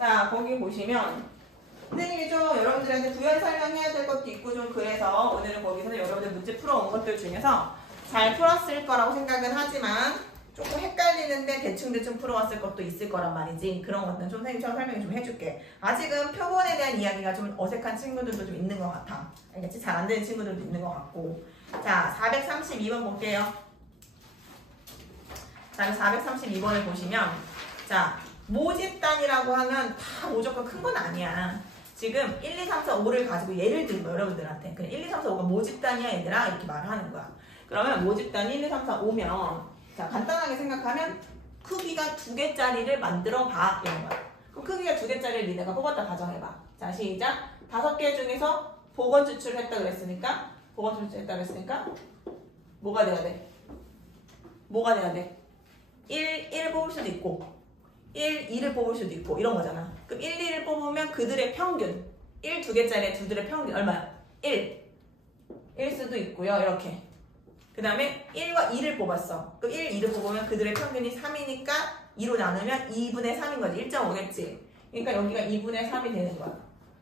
자, 거기 보시면 선생님이 좀 여러분들한테 부연 설명해야 될 것도 있고 좀 그래서 오늘은 거기서 여러분들 문제 풀어온 것들 중에서 잘 풀었을 거라고 생각은 하지만 조금 헷갈리는데 대충 풀어왔을 것도 있을 거란 말이지. 그런 것들은 좀 선생님처럼 설명 좀 해줄게. 아직은 표본에 대한 이야기가 좀 어색한 친구들도 좀 있는 것 같아. 알겠지? 잘 안 되는 친구들도 있는 것 같고. 자, 432번 볼게요. 자, 432번을 보시면 자, 모집단이라고 하면 다 무조건 큰 건 아니야. 지금 1, 2, 3, 4, 5를 가지고 예를 들면 여러분들한테 그냥 1, 2, 3, 4, 5가 모집단이야 얘들아 이렇게 말을 하는 거야. 그러면 모집단 1, 2, 3, 4, 5면 자 간단하게 생각하면 크기가 2개짜리를 만들어 봐 이런 거야. 그럼 크기가 2개짜리를 니네가 뽑았다 가정해봐. 자 시작. 5개 중에서 복원 추출을 했다 그랬으니까 복원 추출했다 그랬으니까 뭐가 돼야 돼? 뭐가 돼야 돼? 1 뽑을 수도 있고 2를 뽑을 수도 있고 이런 거잖아. 그럼 1, 2를 뽑으면 그들의 평균 1, 2개짜리 두들의 평균 얼마야? 1일 수도 있고요. 이렇게 그 다음에 1과 2를 뽑았어. 그럼 1, 2를 뽑으면 그들의 평균이 3이니까 2로 나누면 2분의 3인 거지. 1.5겠지. 그러니까 여기가 2분의 3이 되는 거야.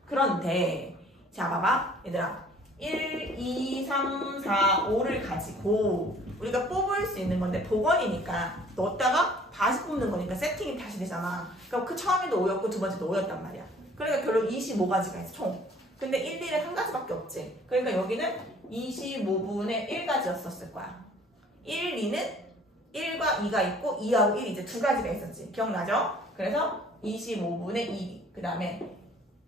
그런데 자 봐봐 얘들아 1, 2, 3, 4, 5를 가지고 우리가 뽑을 수 있는 건데 복원이니까 넣었다가 다시 뽑는 거니까 세팅이 다시 되잖아. 그럼 그 처음에도 5였고 두 번째도 5였단 말이야. 그러니까 결국 25가지가 있어 총. 근데 1, 2는 한 가지밖에 없지. 그러니까 여기는 25분의 1가지였었을 거야. 1, 2는 1과 2가 있고 2하고 1이 이제 두 가지가 있었지. 기억나죠? 그래서 25분의 2. 그 다음에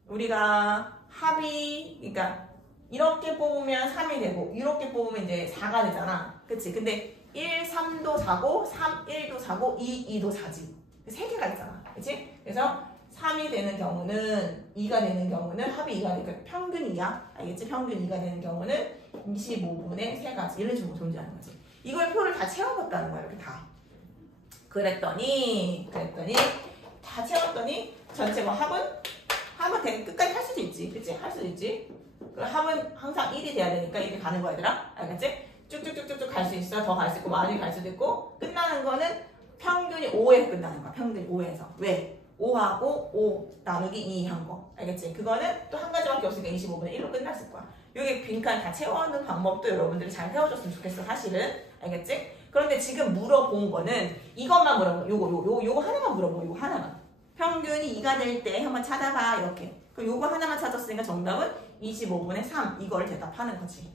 우리가 합이 그러니까 이렇게 뽑으면 3이 되고 이렇게 뽑으면 이제 4가 되잖아. 그치? 근데 1, 3도 4고 3, 1도 4고 2, 2도 4지. 3개가 있잖아. 그치? 그래서 3이 되는 경우는 2가 되는 경우는 합이 2가 되니까 평균 2야. 알겠지? 평균 2가 되는 경우는 25분의 3가지 이런 식으로 존재하는 거지. 이걸 표를 다 채워봤다는 거야. 이렇게 다. 그랬더니 다 채웠더니 전체 뭐 합은 끝까지 할 수도 있지. 그치? 할 수도 있지. 그럼 합은 항상 1이 돼야 되니까 이렇게 가는 거야 얘들아. 알겠지? 쭉쭉쭉쭉 갈 수 있어. 더 갈 수 있고 많이 갈 수도 있고 끝나는 거는 평균이 5에서 끝나는 거야. 평균이 5에서. 왜? 5하고 5 나누기 2 한 거. 알겠지? 그거는 또 한 가지밖에 없으니까 25분의 1로 끝났을 거야. 여기 빈칸 다 채워놓는 방법도 여러분들이 잘 배워줬으면 좋겠어. 사실은. 알겠지? 그런데 지금 물어본 거는 이것만 물어본 요거 하나만 물어보고 요거 하나만. 평균이 2가 될 때 한번 찾아봐. 이렇게. 그럼 요거 하나만 찾았으니까 정답은 25분의 3 이걸 대답하는 거지.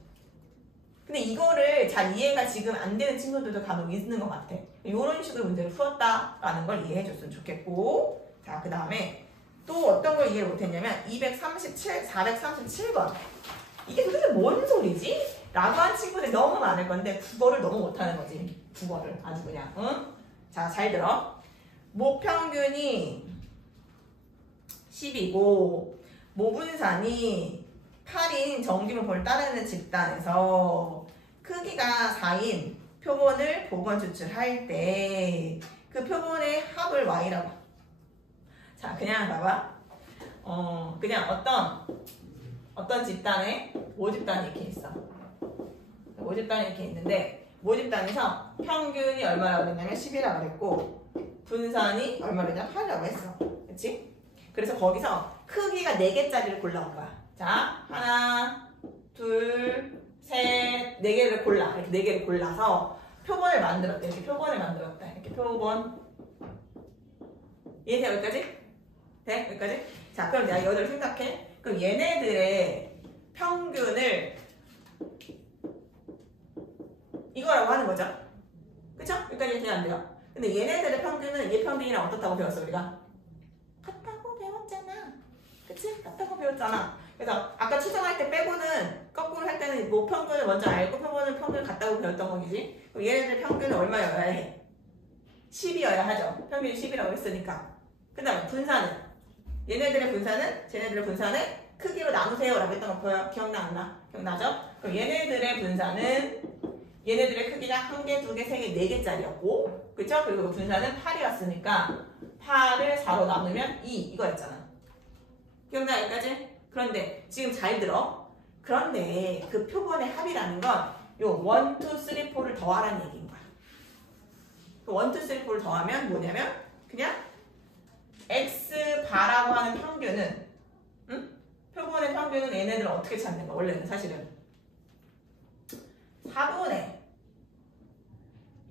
근데 이거를 잘 이해가 지금 안 되는 친구들도 간혹 있는 것 같아. 이런 식으로 문제를 풀었다라는 걸 이해해줬으면 좋겠고 자, 그 다음에 또 어떤 걸 이해를 못했냐면 437번 이게 도대체 뭔 소리지? 라고 한 친구들이 너무 많을 건데 국어를 너무 못하는 거지. 국어를 아주 그냥 응? 자, 잘 들어. 모평균이 10이고 모분산이 8인 정규분포를 따르는 집단에서 크기가 4인 표본을 복원 추출할 때 그 표본의 합을 y라고. 자, 그냥 봐봐. 그냥 어떤 집단에 모집단이 이렇게 있어. 모집단이 이렇게 있는데 모집단에서 평균이 얼마라고 그랬냐면 10이라고 그랬고 분산이 얼마라고 했냐 8이라고 했어. 그치? 그래서 거기서 크기가 4개짜리를 골라온 거야. 자, 하나, 둘, 셋, 4개를 골라. 이렇게 4개를 골라서 표본을 만들었대. 이렇게 표본을 만들었다. 이렇게 표본. 이해돼? 여기까지? 돼? 여기까지? 자, 그럼 내가 여기를 생각해. 그럼 얘네들의 평균을 이거라고 하는 거죠. 그쵸? 여기까지 돼야 안 돼요? 근데 얘네들의 평균은 얘 평균이랑 어떻다고 배웠어, 우리가? 같다고 배웠잖아. 그치? 같다고 배웠잖아. 그래서 아까 추정할 때 빼고는 거꾸로 할 때는 뭐 평균을 먼저 알고 평균을 같다고 배웠던 거지. 그럼 얘네들 평균은 얼마여야 해? 10이어야 하죠. 평균이 10이라고 했으니까. 그 다음에 분산은 얘네들의 분산은 크기로 나누세요 라고 했던 거 보여? 기억나 안 나? 기억나죠? 그럼 얘네들의 분산은 얘네들의 크기가 1개, 2개, 3개, 4개짜리였고 그쵸? 그리고 분산은 8이었으니까 8을 4로 나누면 2 이거였잖아. 기억나 여기까지? 그런데 지금 잘 들어. 그런데 그 표본의 합이라는 건 요 1, 2, 3, 4를 더하라는 얘기인 거야. 그 1, 2, 3, 4를 더하면 뭐냐면 그냥 x x바라고 하는 평균은 표본의 평균은 얘네들을 어떻게 찾는 거야? 원래는 사실은 4분의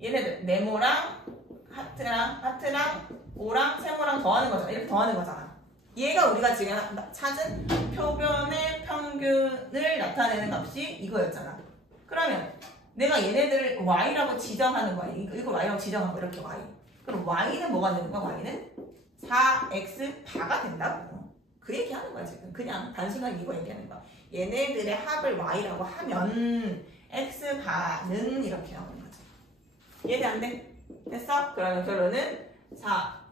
얘네들 네모랑 하트랑 O랑 세모랑 더하는 거잖아. 이렇게 더하는 거잖아. 얘가 우리가 지금 찾은 표본의 평균을 나타내는 값이 이거였잖아. 그러면 내가 얘네들을 y라고 지정하는 거야. 이거 y라고 지정하고 이렇게 y. 그럼 y는 뭐가 되는 거야? y는 4x바가 된다고. 그 얘기하는 거야 지금. 그냥 단순하게 이거 얘기하는 거야. 얘네들의 합을 y라고 하면 x바는 이렇게 나오는 거지. 이해돼 안 돼? 됐어? 그러면 결론은 4.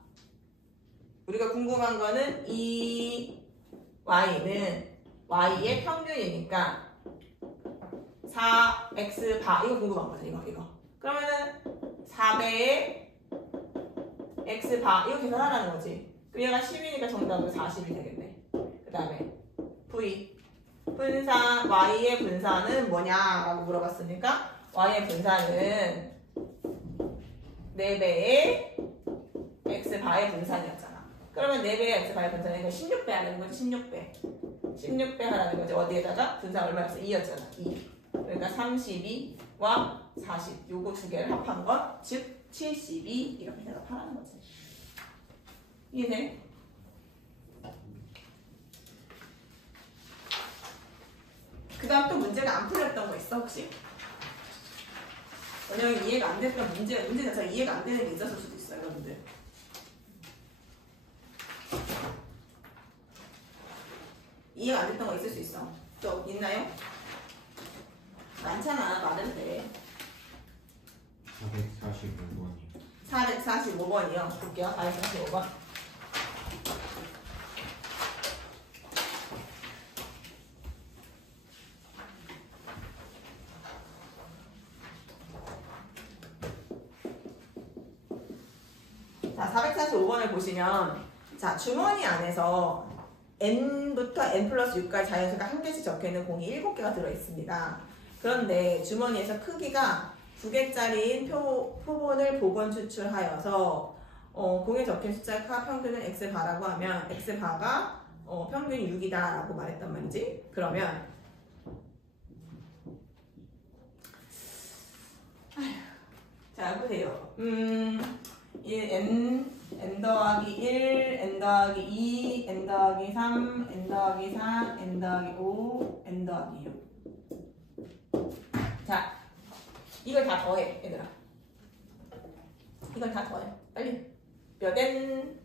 우리가 궁금한 거는 이 y는 y의 평균이니까 4x바 이거 궁금한 거죠. 이거. 그러면은 4배의 x바 이거 계산하라는 거지. 그럼 얘가 10이니까 정답은 40이 되겠네. 그 다음에 v 분사 y의 분사는 뭐냐라고 물어봤으니까 y의 분사는 4배의 x바의 분산이었잖아. 그러면 4배의 x바의 분산은 이거 16배 하는 거지. 16배 하라는 거지. 어디에다가 분사 얼마였어? 2였잖아. 2. 그러니까 32와 40 요거 두 개를 합한 건 즉 72 이렇게 대답하라는 거지. 이해돼? 그 다음 또 문제가 안 풀렸던 거 있어 혹시? 왜냐면 이해가 안 됐던 문제 자체가 이해가 안 되는 게 있었을 수도 있어요 여러분들. 이해가 안 됐던 거 있을 수 있어. 또 있나요? 많잖아. 말해도 돼. 445번이요. 445번이요. 볼게요. 445번. 자, 445번을 보시면 자, 주머니 안에서 n부터 n 플러스 6까지 자연수가 한 개씩 적혀있는 공이 7개가 들어있습니다. 그런데 주머니에서 크기가 2개짜리인 표본을 복원 추출하여서 공에 적힌 숫자의 평균은 x바라고 하면 x바가 평균이 6이다 라고 말했단 말이지. 그러면 자 보세요. n 더하기 1, n 더하기 2, n 더하기 3, n 더하기 4, n 더하기 5, n 더하기 6. 자, 이걸 다 더해, 얘들아. 이걸 다 더해. 빨리. 몇 n?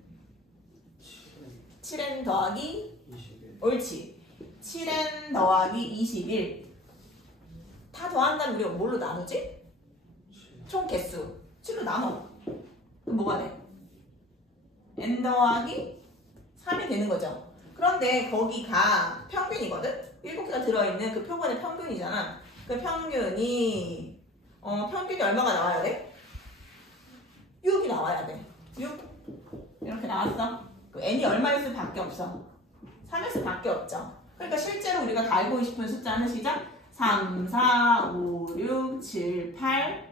7n 더하기 21. 옳지. 7n 더하기 21. 다 더한다면 우리가 뭘로 나누지? 총 개수. 7로 나눠. 그럼 뭐가 돼? n 더하기 3이 되는 거죠. 그런데 거기가 평균이거든? 7개가 들어있는 그 표본의 평균이잖아. 그 평균이 평균이 얼마가 나와야 돼? 6이 나와야 돼. 6 이렇게 나왔어. 그 n이 얼마일 수밖에 없어? 3일 수밖에 없죠. 그러니까 실제로 우리가 다 알고 싶은 숫자는 시작 3, 4, 5, 6, 7, 8,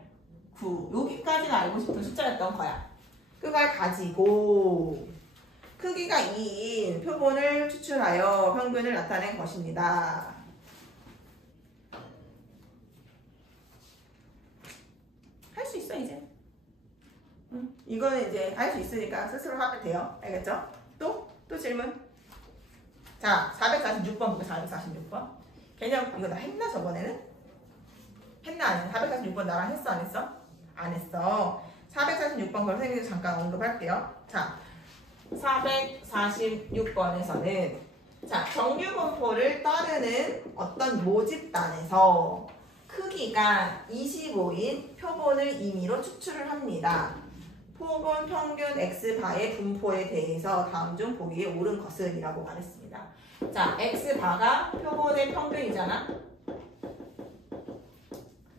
9 여기까지가 알고 싶은 숫자였던 거야. 그걸 가지고 크기가 2인 표본을 추출하여 평균을 나타낸 것입니다. 할 수 있어 이제. 이거는 이제 할 수 있으니까 스스로 하면 돼요. 알겠죠? 또 질문. 자, 446번 보고 446번. 개념 이거 나 했나 저번에는? 했나 안 했나? 446번 나랑 했어 안 했어? 안 했어. 446번 그럼 선생님이 잠깐 언급할게요. 자, 446번에서는 자, 정규분포를 따르는 어떤 모집단에서 크기가 25인 표본을 임의로 추출을 합니다. 표본 평균 x바의 분포에 대해서 다음 중 보기에 옳은 것은 이라고 말했습니다. 자, x바가 표본의 평균이잖아.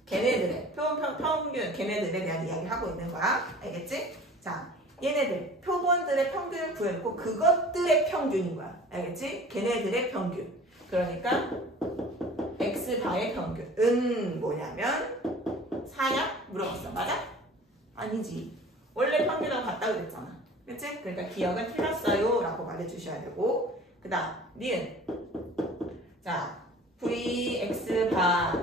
걔네들의 평균 걔네들에 대한 이야기를 하고 있는 거야. 알겠지? 자, 얘네들 표본들의 평균을 구해놓고 그것들의 평균인 거야. 알겠지? 걔네들의 평균. 그러니까 x바의 평균은 뭐냐면 4냐? 물어봤어. 맞아? 아니지. 원래 평균하고 같다고 그랬잖아. 그치? 그러니까 기억은 틀렸어요 라고 라고 말해주셔야 되고, 그 다음 니은. 자, vx바는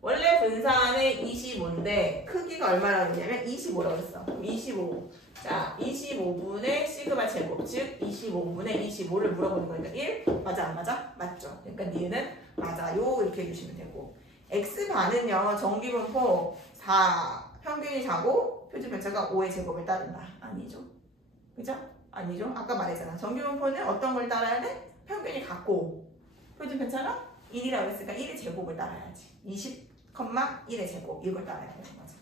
원래 분산의 25인데 크기가 얼마라고 했냐면 25라고 했어. 그럼 25. 자, 25분의 시그마 제곱, 즉 25분의 25를 물어보는 거니까 1. 맞아, 안 맞아? 맞죠. 그러니까 니은은 맞아요. 이렇게 해주시면 되고. x바는요, 정기분포 4, 평균이 4고 표준 편차가 5의 제곱을 따른다. 아니죠. 그죠? 아니죠. 아까 말했잖아. 정기분포는 어떤 걸 따라야 돼? 평균이 같고 표준 편차가 1이라고 했으니까 1의 제곱을 따라야지. 20,1의 제곱 이걸 따라야 되는 거죠.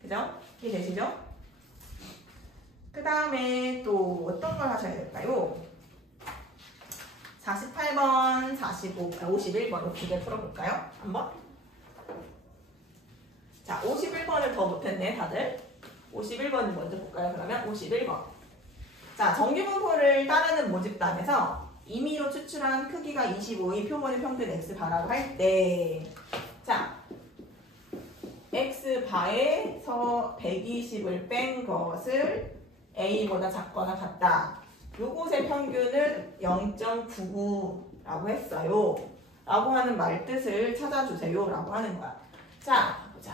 그죠? 이해되시죠? 그 다음에 또 어떤 걸 하셔야 될까요? 48번, 51번 두 개 풀어볼까요? 한번. 자, 51번을 더 못했네 다들. 51번을 먼저 볼까요? 그러면 51번. 자, 정기분포를 따르는 모집단에서 임의로 추출한 크기가 25인 표본의 평균 x바라고 할 때, 자, x바에서 120을 뺀 것을 a보다 작거나 같다. 요것의 평균을 0.99라고 했어요. 라고 하는 말 뜻을 찾아주세요. 라고 하는 거야. 자, 보자.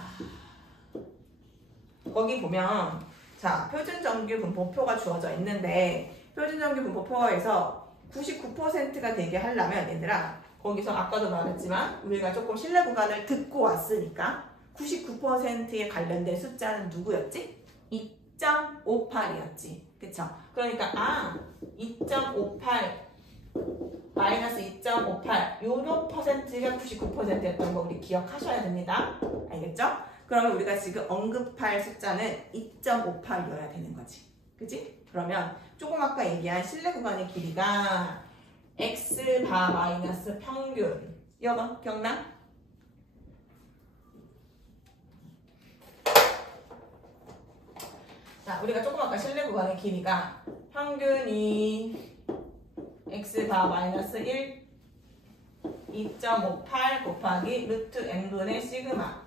거기 보면, 자, 표준정규 분포표가 주어져 있는데, 표준정규 분포표에서 99%가 되게 하려면 얘들아, 거기서 아까도 말했지만 우리가 조금 신뢰 구간을 듣고 왔으니까 99%에 관련된 숫자는 누구였지? 2.58이었지. 그쵸? 그러니까 2.58 마이너스 2.58 요런 퍼센트가 99%였던 거 우리 기억하셔야 됩니다. 알겠죠? 그러면 우리가 지금 언급할 숫자는 2.58이어야 되는 거지. 그치? 그러면 조금 아까 얘기한 신뢰 구간의 길이가 x바 마이너스 평균 이거 기억나? 자, 우리가 조금 아까 신뢰 구간의 길이가 평균이 x바 마이너스 1 2.58 곱하기 루트 n분의 시그마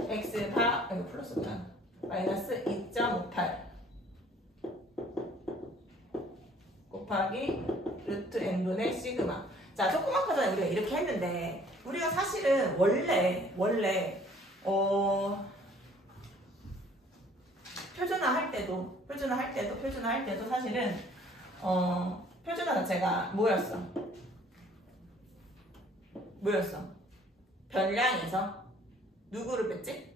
x바 이거 플러스구나 마이너스 2.58 곱하기 루트 n분의 시그마. 자, 조금 아까 전에 우리가 이렇게 했는데 우리가 사실은 원래 표준화 할 때도 사실은 표준화 자체가 뭐였어? 변량에서 누구를 뺐지?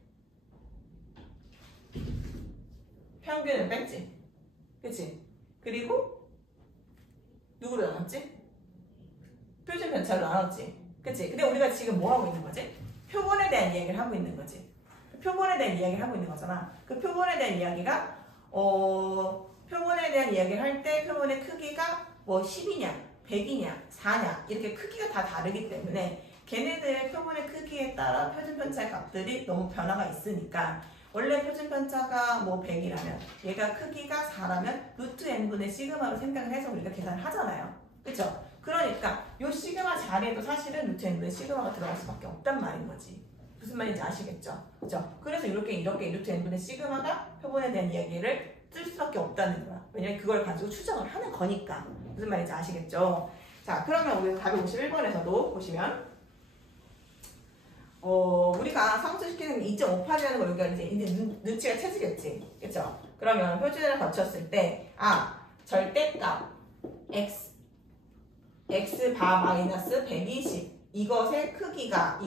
평균을 뺐지. 그치? 그리고 누구를 나눴지? 표준 편차로 나눴지. 그치? 근데 우리가 지금 뭐 하고 있는 거지? 표본에 대한 이야기를 하고 있는 거지. 표본에 대한 이야기를 하고 있는 거잖아. 그 표본에 대한 이야기가 표본에 대한 이야기를 할 때 표본의 크기가 뭐 10이냐, 100이냐, 4냐 이렇게 크기가 다 다르기 때문에 걔네들의 표본의 크기에 따라 표준 편차의 값들이 너무 변화가 있으니까 원래 표준 편차가 뭐 100이라면 얘가 크기가 4라면 루트 n분의 시그마로 생각을 해서 우리가 계산을 하잖아요. 그쵸? 그러니까 요 시그마 자리에도 사실은 루트 n분의 시그마가 들어갈 수밖에 없단 말인 거지. 무슨 말인지 아시겠죠? 그죠? 그래서 이렇게 루트 n분의 시그마가 표본에 대한 이야기를 쓸 수밖에 없다는 거야. 왜냐면 그걸 가지고 추정을 하는 거니까. 무슨 말인지 아시겠죠? 자, 그러면 우리 답이 51번에서도 보시면 우리가 상수시키는 2.58이라는 걸 여기가 이제 눈치가 채지겠지. 그쵸? 그러면 표준을 거쳤을 때 절대값 x바 마이너스 120 이것의 크기가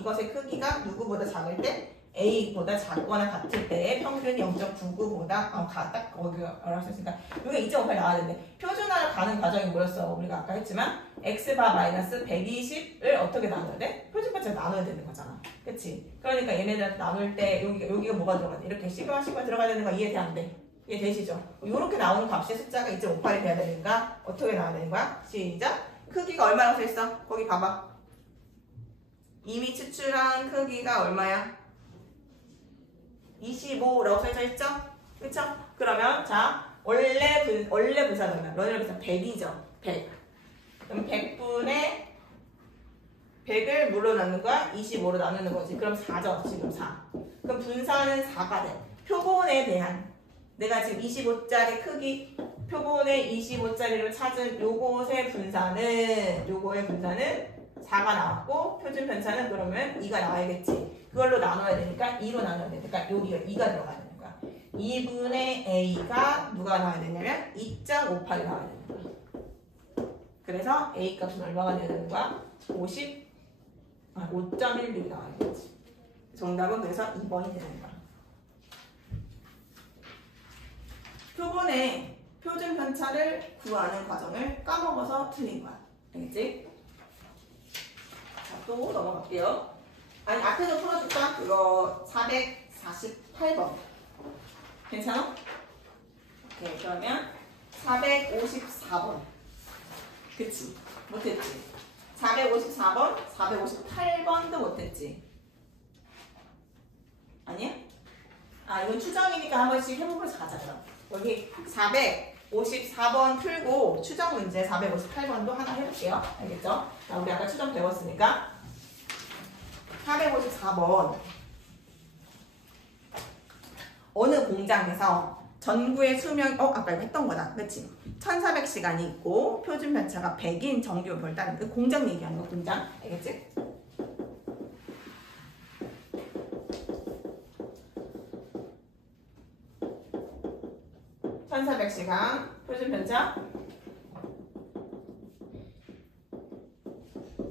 누구보다 작을 때 a보다 작거나 같을 때의 평균 0.99보다 딱 거기 알았으니까 여기 2.58 나와야 되는데 표준화를 가는 과정이 뭐였어? 우리가 아까 했지만 x바 마이너스 120을 어떻게 나눠야 돼? 표준편차를 나눠야 되는 거잖아. 그치? 그러니까 얘네들한테 나눌 때 여기가 뭐가 들어가야 돼? 이렇게 시그마 들어가야 되는 거 이해 안 돼? 이해되시죠? 이렇게 나오는 값의 숫자가 2.58이 돼야 되는가? 어떻게 나와야 되는 거야? 시작! 크기가 얼마라고 써있어? 거기 봐봐. 이미 추출한 크기가 얼마야? 25라고 써져 있죠? 그쵸? 그러면 자 원래 분산 얼마? 원래 분산 100이죠? 100. 그럼 100분의 100을 뭘로 나누는 거야? 25로 나누는 거지. 그럼 4죠? 지금 4. 그럼 분산은 4가 돼. 표본에 대한 내가 지금 25짜리 크기 표본의 25짜리를 찾은 요거의 분산은 4가 나왔고 표준 편차는 그러면 2가 나와야겠지. 그걸로 나눠야 되니까 2로 나눠야 되니까 여기가 2가 들어가야 되는 거야. 2분의 a가 누가 나와야 되냐면 2.58이 나와야 되는 거야. 그래서 a 값은 얼마가 돼야 되는 거야? 5.16이 나와야겠지. 정답은 그래서 2번이 되는 거야. 표본의 표준 편차를 구하는 과정을 까먹어서 틀린 거야. 알겠지? 자, 또 넘어갈게요. 아니, 앞에서 풀어줄까? 그거 448번. 괜찮아? 오케이, 그러면 454번. 그치? 못했지? 454번, 458번도 못했지? 아니야? 아, 이건 추정이니까 한 번씩 해보면서 가자, 그럼. 여기 454번 풀고 추정 문제 458번도 하나 해볼게요. 알겠죠? 자, 우리 아까 추정 배웠으니까 454번 어느 공장에서 전구의 수명 아까 이거 했던 거다. 그치? 1400시간이 있고 표준 편차가 100인 정규 별다른 그 공장 얘기하는 거 공장. 알겠지? (1400시간) 표준 편차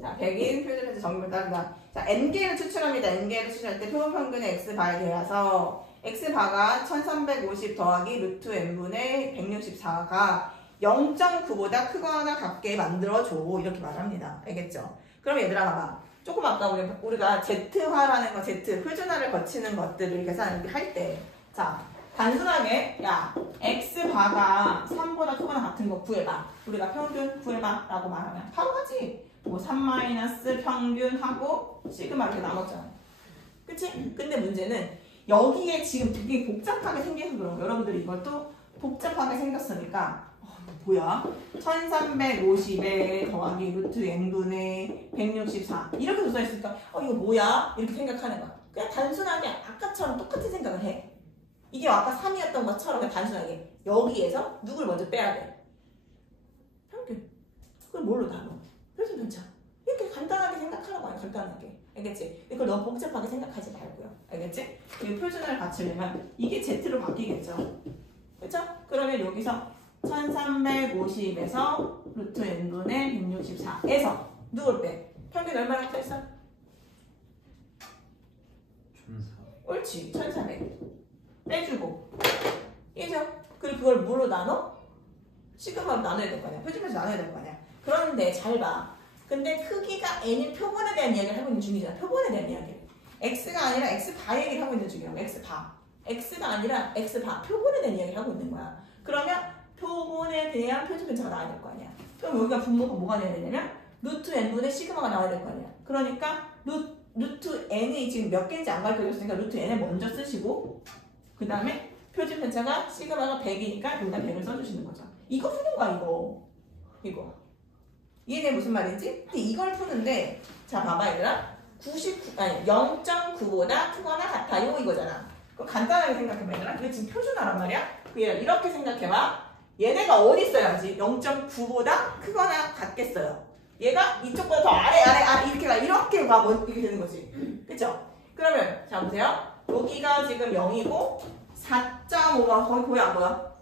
자 100인 표준 편차 정규를 따른다. 자 n개를 추출합니다. n개를 추출할 때 표본 평균의 x바에 대해서 x바가 1350 더하기 루트 n분의 164가 0.9보다 크거나 같게 만들어줘 이렇게 말합니다. 알겠죠? 그럼 얘들아 봐봐. 조금 아까 우리가 z화라는 거 z 표준화를 거치는 것들을 계산할 때 자 단순하게 야 x바가 3보다 크거나 같은 거 구해봐. 우리가 평균 구해봐 라고 말하면 바로 하지. 뭐 3 평균하고 시그마 이렇게 나눴잖아. 그치? 근데 문제는 여기에 지금 되게 복잡하게 생겨서 그런 거. 여러분들이 이걸 또 복잡하게 생겼으니까 뭐야? 1350에 더하기 루트 n분의 164 이렇게 써있으니까 이거 뭐야? 이렇게 생각하는 거야. 그냥 단순하게 아까처럼 똑같은 생각을 해. 이게 아까 3이었던 것처럼 그냥 단순하게 여기에서 누굴 먼저 빼야 돼? 평균. 그걸 뭘로 나눠? 표준 편차. 이렇게 간단하게 생각하는 거야. 간단하게. 알겠지? 이걸 너무 복잡하게 생각하지 말고요. 알겠지? 이 표준을 갖추려면 이게 Z로 바뀌겠죠? 그쵸? 그러면 여기서 1350에서 루트 n분의 164에서 누굴 빼? 평균 얼마나 써있어? 1400. 옳지. 1400 빼주고 이죠? 그리고 그걸 뭐로 나눠? 시그마로 나눠야 될 거 아니야. 표준편차 나눠야 될 거 아니야. 그런데 잘 봐. 근데 크기가 n인 표본에 대한 이야기를 하고 있는 중이잖아. 표본에 대한 이야기. x가 아니라 x바 얘기를 하고 있는 중이라고. x바. x가 아니라 x바. 표본에 대한 이야기를 하고 있는 거야. 그러면 표본에 대한 표준편차가 나와야 될 거 아니야. 그럼 여기가 분모가 뭐가 돼야 되냐면 루트 n분의 시그마가 나와야 될 거 아니야. 그러니까 루트 n이 지금 몇 개인지 안 가르쳐줬으니까 루트 n을 먼저 쓰시고 그 다음에 표준편차가 시그마가 100이니까 여기다 100을 써주시는 거죠. 이거 푸는 거야 이거. 이게 무슨 말인지? 근데 이걸 푸는데 자 봐봐 얘들아 0.9보다 크거나 같아요 이거잖아. 그럼 간단하게 생각해봐 얘들아. 이게 지금 표준화란 말이야. 이렇게 생각해봐. 얘네가 어디 있어야지 0.9보다 크거나 같겠어요. 얘가 이쪽보다 더 아래 이렇게 가면 이렇게 되는 거지. 그쵸? 그러면 자 보세요. 여기가 지금 0이고 4.5가 거의 보여 안 보여?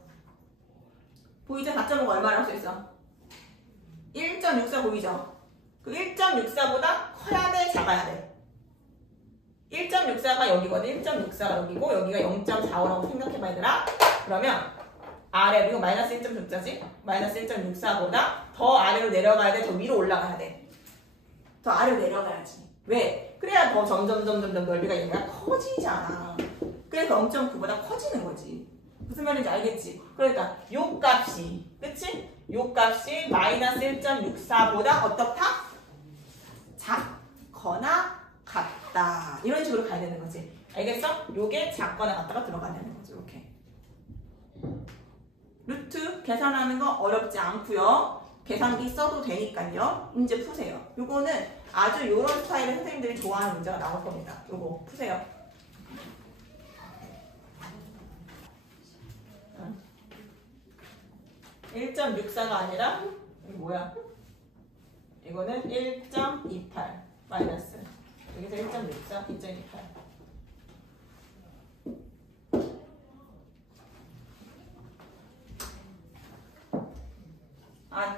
보이죠? 4.5가 얼마라고 써있어? 1.64 보이죠? 그 1.64보다 커야 돼? 작아야 돼? 1.64가 여기거든. 1.64가 여기고 여기가 0.45라고 생각해봐 얘들아. 그러면 아래 이거 마이너스 1.6자지? 마이너스 1.64보다 더 아래로 내려가야 돼? 더 위로 올라가야 돼? 더 아래로 내려가야지. 왜? 그래야 더 점점 넓이가 얘가 커지잖아. 그래서 0.9보다 커지는 거지. 무슨 말인지 알겠지? 그러니까 요 값이 그치? 요 값이 마이너스 1.64보다 어떻다? 작거나 같다. 이런 식으로 가야 되는 거지. 알겠어? 요게 작거나 같다가 들어가야 되는 거지. 이렇게. 루트 계산하는 거 어렵지 않고요. 계산기 써도 되니까요. 문제 푸세요. 요거는 아주 요런 스타일의 선생님들이 좋아하는 문제가 나올 겁니다. 요거 푸세요. 1.64가 아니라 이게 뭐야? 이거는 1.28 마이너스 여기서 1.64, 2.28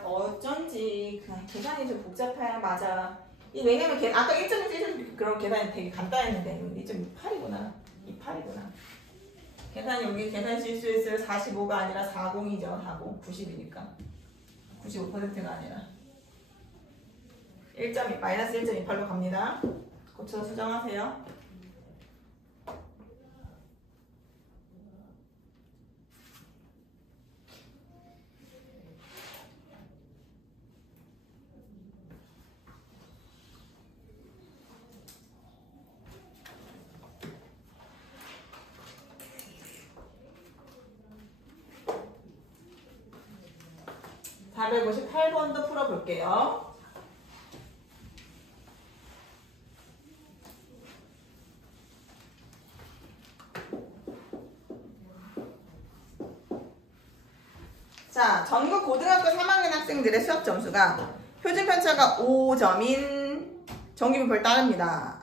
어쩐지 계산이 좀 복잡해. 맞아. 왜냐면 아까 1.6 그런 계산이 되게 간단했는데 2.28이구나. 28이구나. 계산이 여기 계산 실수했어요. 45가 아니라 40이죠. 40. 90이니까. 95%가 아니라. 마이너스 1.28로 갑니다. 고쳐서 수정하세요. 자, 458번도 풀어볼게요. 자, 전국 고등학교 3학년 학생들의 수학 점수가 표준 편차가 5점인 정규분포를 따릅니다.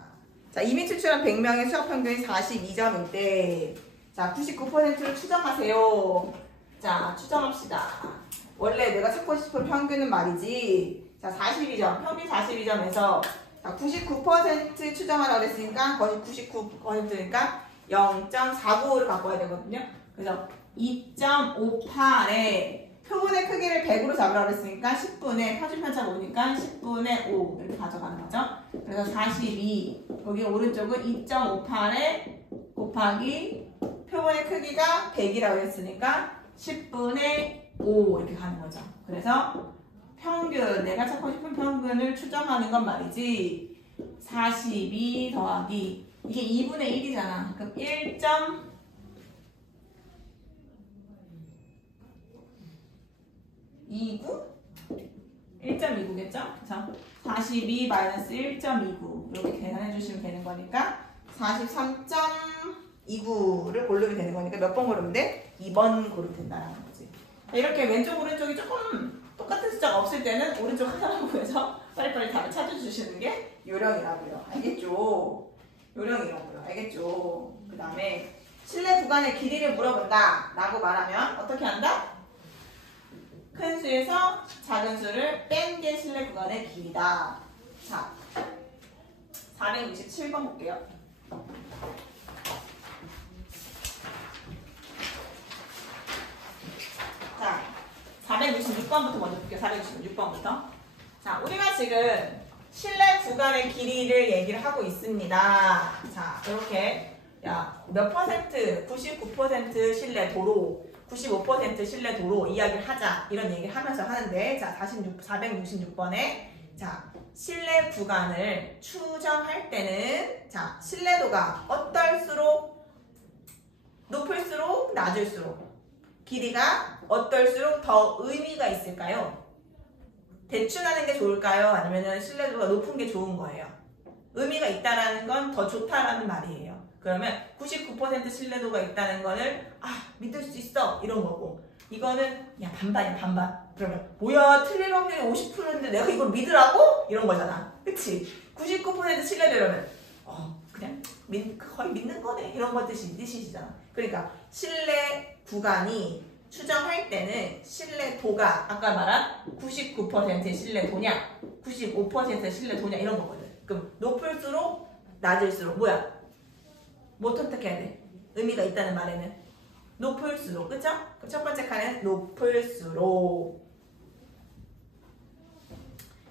자, 이미 추출한 100명의 수학 평균이 42점일 때, 자, 99%를 추정하세요. 자, 추정합시다. 원래 내가 찾고 싶은 평균은 말이지. 자, 42점. 평균 42점에서 자, 99% 추정하라고 했으니까 거의 99%니까 0.49를 바꿔야 되거든요. 그래서 2.58에 표본의 크기를 100으로 잡으라고 했으니까 10분의 표준 편차가 오니까 10분의 5 이렇게 가져가는 거죠. 그래서 42 여기 오른쪽은 2.58에 곱하기 표본의 크기가 100이라고 했으니까 10분의 5 이렇게 가는 거죠. 그래서 평균, 내가 찾고 싶은 평균을 추정하는 건 말이지 42 더하기 이게 2분의 1이잖아. 그럼 1.29겠죠? 자, 42 마이너스 1.29 이렇게 계산해 주시면 되는 거니까 43.29를 고르면 되는 거니까 몇 번 고르면 돼? 2번 고르면 된다는 거지. 이렇게 왼쪽 오른쪽이 조금 똑같은 숫자가 없을 때는 오른쪽 하나만 구해서 빨리빨리 답을 찾아주시는 게 요령이라고요. 알겠죠? 요령이라고요. 알겠죠? 그 다음에 실내 구간의 길이를 물어본다 라고 말하면 어떻게 한다? 큰 수에서 작은 수를 뺀 게 실내 구간의 길이다. 자, 467번 볼게요. 자, 466번부터 먼저 볼게요. 466번부터. 자, 우리가 지금 실내 구간의 길이를 얘기를 하고 있습니다. 자, 이렇게 몇 퍼센트, 99% 실내 도로, 95% 실내 도로 이야기를 하자 이런 얘기를 하면서 하는데 자 466번에 자 실내 구간을 추정할 때는 자 실내도가 어떨수록 높을수록 낮을수록 길이가 어떨수록 더 의미가 있을까요? 대충 하는 게 좋을까요? 아니면 실내도가 높은 게 좋은 거예요? 의미가 있다라는 건 더 좋다라는 말이에요. 그러면 99% 신뢰도가 있다는 거를 믿을 수 있어 이런 거고 이거는 야 반반이야 반반. 그러면 뭐야 틀릴 확률이 50%인데 내가 이걸 믿으라고? 이런 거잖아. 그치? 99% 신뢰되려면 그냥 거의 믿는 거네 이런 거 뜻이잖아. 그러니까 신뢰 구간이 추정할 때는 신뢰도가 아까 말한 99%의 신뢰도냐 95%의 신뢰도냐 이런 거거든. 그럼 높을수록 낮을수록 뭐야? 뭐 선택해야 돼? 의미가 있다는 말에는 높을수록, 그쵸? 그럼 첫 번째 칸은 높을수록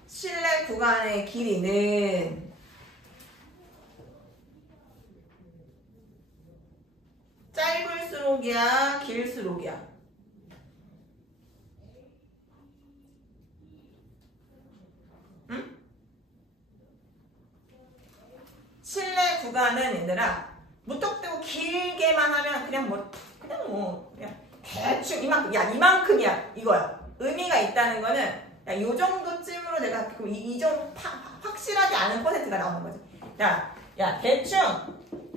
실내 구간의 길이는 짧을수록이야, 길수록이야? 응? 실내 구간은 얘들아 무턱대고 길게만 하면 그냥 대충 이만큼이야 이거야. 의미가 있다는 거는 요 정도쯤으로 내가 이 정도 확실하지 않은 퍼센트가 나오는 거지. 야 대충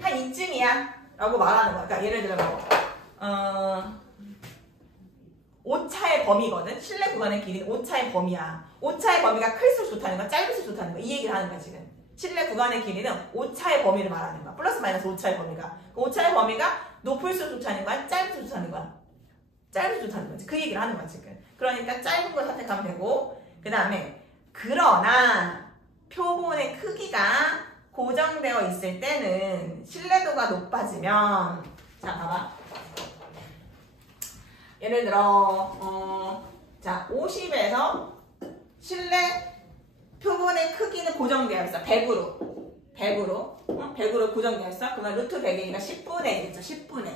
한 이쯤이야 라고 말하는 거야. 그러니까 예를 들어 오차의 범위거든. 실내 구간의 길이는 오차의 범위야. 오차의 범위가 클수록 좋다는 거야, 짧을수록 좋다는 거야. 이 얘기를 하는 거야 지금. 실내 구간의 길이는 오차의 범위를 말하는 거야. 플러스 마이너스 오차의 범위가. 그 오차의 범위가 높을수록 좋다는 거야, 짧을수록 좋다는 거야. 짧을수록 좋다는 거지. 그 얘기를 하는 거야 지금. 그러니까 짧은 걸 선택하면 되고, 그 다음에 그러나 표본의 크기가 고정되어 있을 때는 신뢰도가 높아지면, 자 봐봐. 예를 들어 자 50에서 실내 표본의 크기는 고정되어 있어. 100으로 고정되어 있어. 그러면 루트 100이니까 10분의 1이죠. 10분의.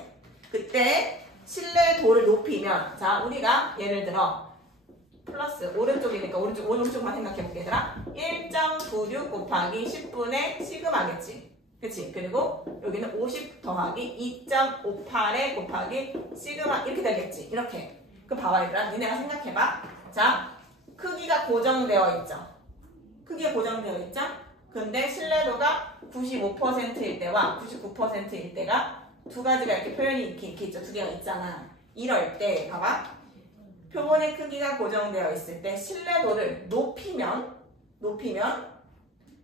그때 신뢰도를 높이면, 자 우리가 예를 들어 플러스 오른쪽이니까 오른쪽만 생각해볼게 얘들아. 1.96 곱하기 10분의 시그마겠지. 그치? 그리고 여기는 50 더하기 2.58에 곱하기 시그마 이렇게 되겠지. 이렇게. 그럼 봐봐 얘들아. 니네가 생각해봐. 자 크기가 고정되어 있죠. 크기가 고정되어 있죠. 근데 신뢰도가 95%일 때와 99%일 때가 두 가지가 이렇게 표현이 이렇게 있죠. 두 개가 있잖아. 이럴 때 봐봐. 표본의 크기가 고정되어 있을 때 신뢰도를 높이면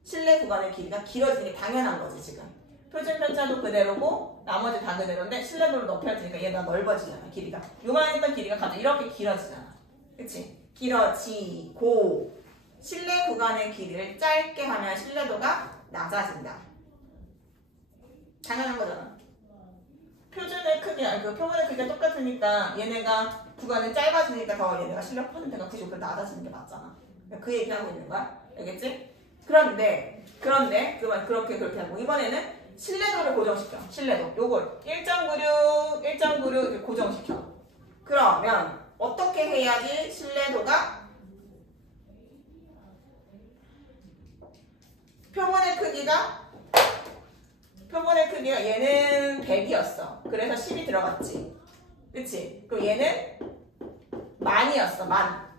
실내 구간의 길이가 길어지는 게 당연한 거지 지금. 표준 편차도 그대로고 나머지 다 그대로인데 신뢰도를 높여지니까 얘가 넓어지잖아 길이가. 요만했던 길이가 갑자기 이렇게 길어지잖아. 그치? 길어지고 실내 구간의 길이를 짧게 하면 신뢰도가 낮아진다. 당연한 거잖아. 표준의 크기가, 표본의 크기가 똑같으니까 얘네가 구간이 짧아지니까 더 얘네가 실력 퍼센트가 95% 낮아지는 게 맞잖아. 그 얘기하고 있는 거야. 알겠지? 그런데 그렇게 하고 이번에는 신뢰도를 고정시켜. 신뢰도 요걸 1.96 이렇게 고정시켜. 그러면 어떻게 해야지 신뢰도가 표본의 크기가 얘는 100이었어. 그래서 10이 들어갔지. 그치? 그럼 얘는 만이었어. 만.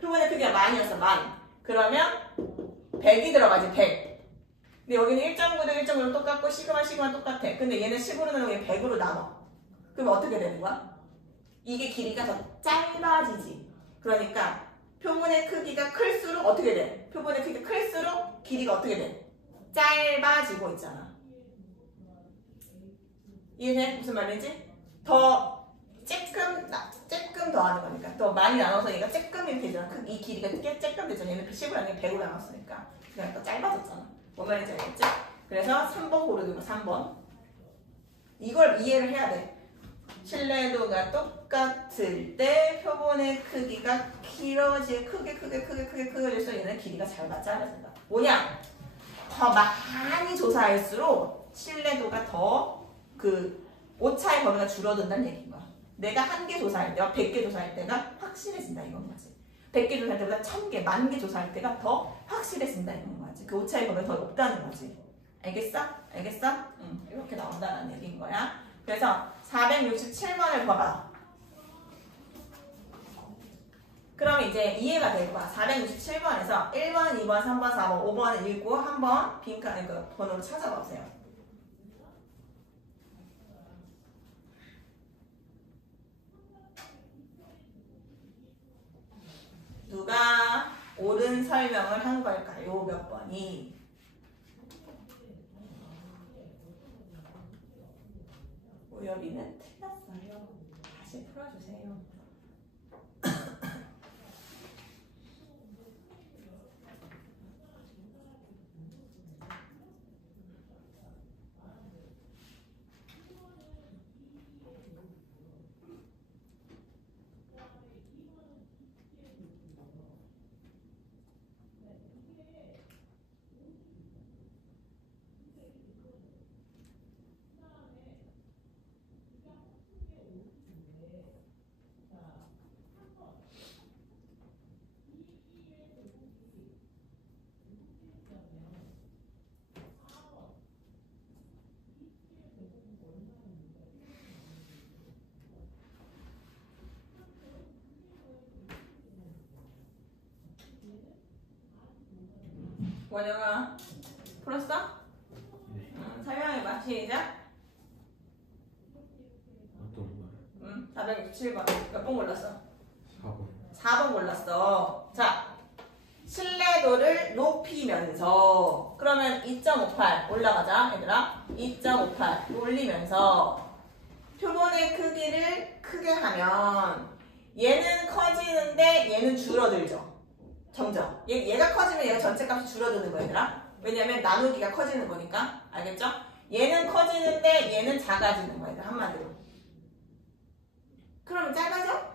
표본의 크기가 만이었어. 만. 그러면 100이 들어가지. 100. 근데 여기는 1.9도 1.9도 똑같고 시그마 똑같아. 근데 얘는 10으로 나누고 얘는 100으로 나눠. 그럼 어떻게 되는 거야? 이게 길이가 더 짧아지지. 그러니까 표본의 크기가 클수록 어떻게 돼? 표본의 크기가 클수록 길이가 어떻게 돼? 짧아지고 있잖아. 이해돼? 무슨 말인지? 더 쬐끔 더 하는 거니까. 더 많이 나눠서 얘가 쬐끔 이렇게 되잖아. 이 길이가 쬐끔 되잖아. 얘는 10으로 아니면 100으로 나눴으니까. 그러니까 짧아졌잖아. 뭔 말인지 알겠지? 그래서 3번 고르는 거 3번. 이걸 이해를 해야 돼. 신뢰도가 똑같을 때 표본의 크기가 크게 커질수록 얘는 길이가 짧아진다. 뭐냐? 더 많이 조사할수록 신뢰도가 더 오차의 범위가 줄어든다는 얘기인 거야. 내가 1개 조사할 때와 100개 조사할 때가 확실해진다 이건 거지. 100개 조사할 때보다 1000개, 10,000개 조사할 때가 더 확실해진다 이건 거지. 그 오차의 범위가 더 높다는 거지. 알겠어? 응, 이렇게 나온다는 얘기인 거야. 그래서 467번을 봐봐. 그럼 이제 이해가 될 거야. 467번에서 1번, 2번, 3번, 4번, 5번을 읽고 한번 빈칸 번호를 찾아보세요. 누가 옳은 설명을 한 걸까요? 몇 번이? 오여비는 틀렸어요. 다시 풀어주세요. 원영아 풀었어? 설명해봐. 시작. 어떤 거야? 자 467번. 몇 번 골랐어? 4번. 4번 골랐어. 자, 신뢰도를 높이면서 그러면 2.58 올라가자 얘들아. 2.58 올리면서 표본의 크기를 크게 하면 얘는 커지는데 얘는 줄어들죠. 점점. 얘가 커지면 얘가 전체 값이 줄어드는 거야 얘들아. 왜냐면 나누기가 커지는 거니까. 알겠죠? 얘는 커지는데 얘는 작아지는 거야 얘들 한마디로. 그러면 짧아져?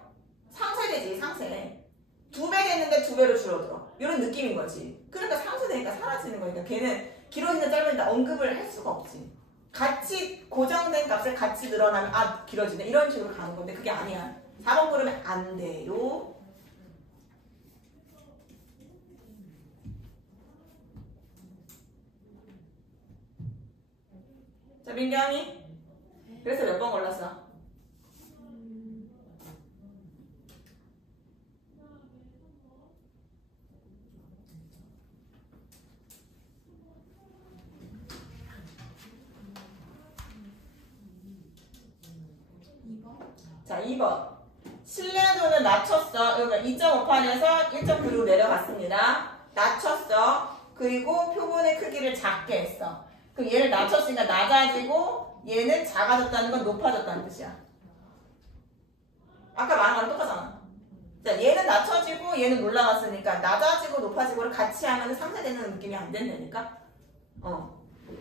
상쇄되지 상쇄. 2배 됐는데 2배로 줄어들어. 이런 느낌인 거지. 그러니까 상쇄되니까 사라지는 거니까 걔는 길어진다 짧아진다 언급을 할 수가 없지. 같이 고정된 값을 같이 늘어나면 아 길어지네 이런 식으로 가는 건데 그게 아니야. 4번 고르면 안 돼요. 자 민경이 그래서 몇 번 골랐어? 자 2번 신뢰도는 낮췄어. 그러니까 2.58에서 1.96 내려갔습니다. 낮췄어. 그리고 표본의 크기를 작게 했어. 그럼 얘를 낮췄으니까 낮아지고 얘는 작아졌다는 건 높아졌다는 뜻이야. 아까 말한 거랑 똑같잖아. 자 얘는 낮춰지고 얘는 올라갔으니까 낮아지고 높아지고를 같이 하면 상쇄되는 느낌이 안 된다니까.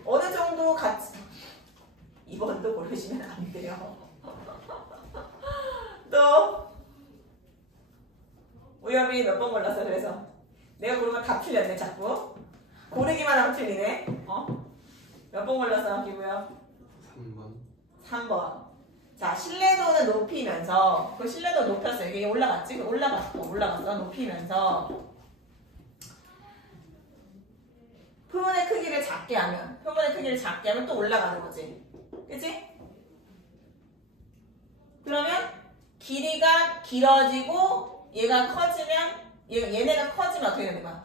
어느 정도 같이 2번도 고르시면 안 돼요. 또 우엽이 몇 번 골랐어? 그래서 내가 고르면 다 틀렸네 자꾸. 고르기만 하면 틀리네. 몇 번 골랐어 기부야? 3번. 3번. 자 신뢰도는 높이면서 그 신뢰도 높였어. 이게 올라갔지? 올라갔어. 높이면서 표본의 크기를 작게 하면 또 올라가는 거지. 그치? 그러면 길이가 길어지고 얘가 커지면 얘네가 커지면 어떻게 되는 거야?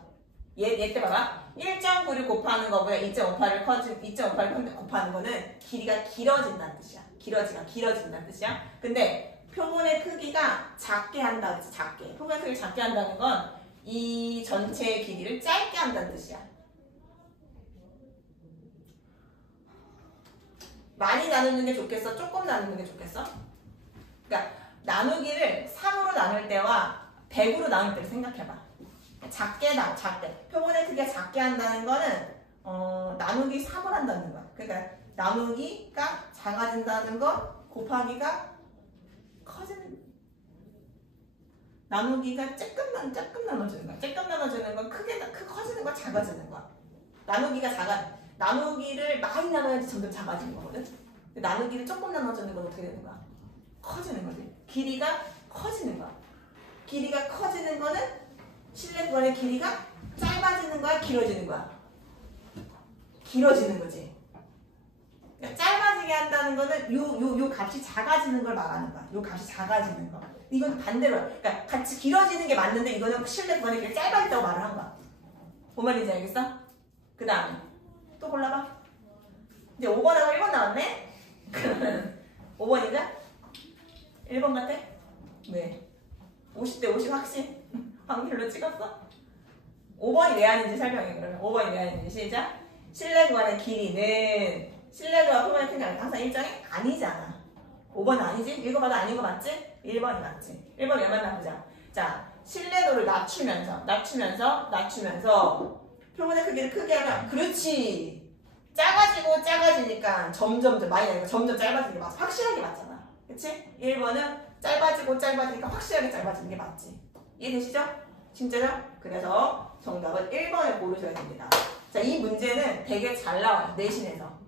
얘 때 봐봐. 1.96 곱하는 거보다 2.58을 곱하는 거는 길이가 길어진다는 뜻이야. 길어진다는 뜻이야. 근데 표본의 크기가 작게 한다 그랬지. 작게. 표본의 크기를 작게 한다는 건 이 전체의 길이를 짧게 한다는 뜻이야. 많이 나누는 게 좋겠어? 조금 나누는 게 좋겠어? 그러니까 나누기를 3으로 나눌 때와 100으로 나눌 때를 생각해봐. 작게. 표본의 크기가 작게 한다는 거는 나누기 3을 한다는 거야. 그러니까 나누기가 작아진다는 건 곱하기가 커지는 나누기가 조금 나눠주는 거야. 조금 나눠주는 건 커지는 거야, 작아지는 거야. 나누기를 많이 나눠야지 점점 작아지는 거거든. 근데 나누기를 조금 나눠주는 건 어떻게 되는 거야? 커지는 거지. 길이가 커지는 거야. 길이가 커지는 거는 실내 구간의 길이가 짧아지는 거야, 길어지는 거야? 길어지는 거지. 그러니까 짧아지게 한다는 거는 요 값이 작아지는 걸 말하는 거야. 요 값이 작아지는 거. 이건 반대로야. 그러니까 같이 길어지는 게 맞는데 이거는 실내 구간의 길이 짧아진다고 말을 한 거야. 뭔 말인지 알겠어? 그 다음에 또 골라봐. 이제 5번하고 1번 나왔네? 그러면 5번이자 1번 같아? 왜? 50대 50 확신? 확률로 찍었어? 5번이 왜 아닌지 설명해. 그러면 5번이 왜 아닌지 시작. 실내 구간의 길이는 실내도와 표본의 크기가 항상 일정이 아니잖아. 5번은 아니지? 읽어봐도 아닌 거 맞지? 1번이 맞지? 1번 얘만 나보자. 자, 실내도를 낮추면서 표본의 크기를 크게 하면 그렇지. 작아지니까 점점 많이 나니까 점점 짧아지는 게 맞아. 확실하게 맞잖아. 그치? 1번은 짧아지니까 확실하게 짧아지는 게 맞지. 이해되시죠? 진짜죠? 그래서 정답은 1번을 고르셔야 됩니다. 자, 이 문제는 되게 잘 나와요. 내신에서.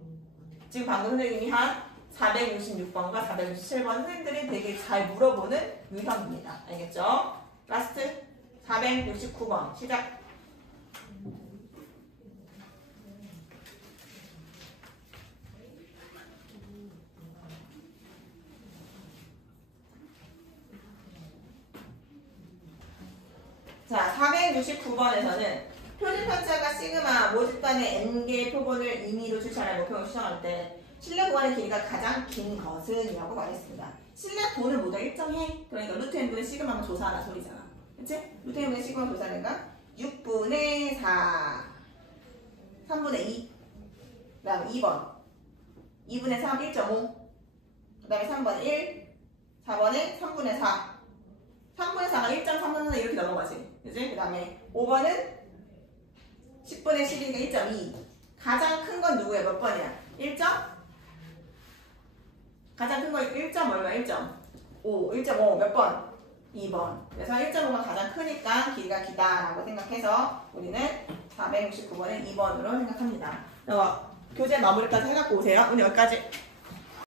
지금 방금 선생님이 한 466번과 467번 선생님들이 되게 잘 물어보는 유형입니다. 알겠죠? 라스트 469번 시작. 자, 469번에서는 표준 편차가 시그마 모집단의 n개의 표본을 임의로 추천할 목표를 추정할 때 실내 구간의 길이가 가장 긴 것은 이라고 말했습니다. 실내 도는 모두 일정해. 그러니까 루트 n분의 시그마만 조사하라 소리잖아. 그치? 루트 n분의 시그마 조사하니까 6분의 4 3분의 2 그 다음에 2번 2분의 3 1.5 그 다음에 3번에 1 4번에 3분의 4 3분의 4가 1.3분의 4 이렇게 넘어가지. 그치? 그 다음에 5번은 10분의 10이니까 1.2 가장 큰 건 누구야? 몇 번이야? 1. 가장 큰 거 1. 얼마? 1.5 1.5 몇 번? 2번. 그래서 1.5가 가장 크니까 길이가 기다라고 생각해서 우리는 469번은 2번으로 생각합니다. 교재 마무리까지 해갖고 오세요. 오늘 여기까지.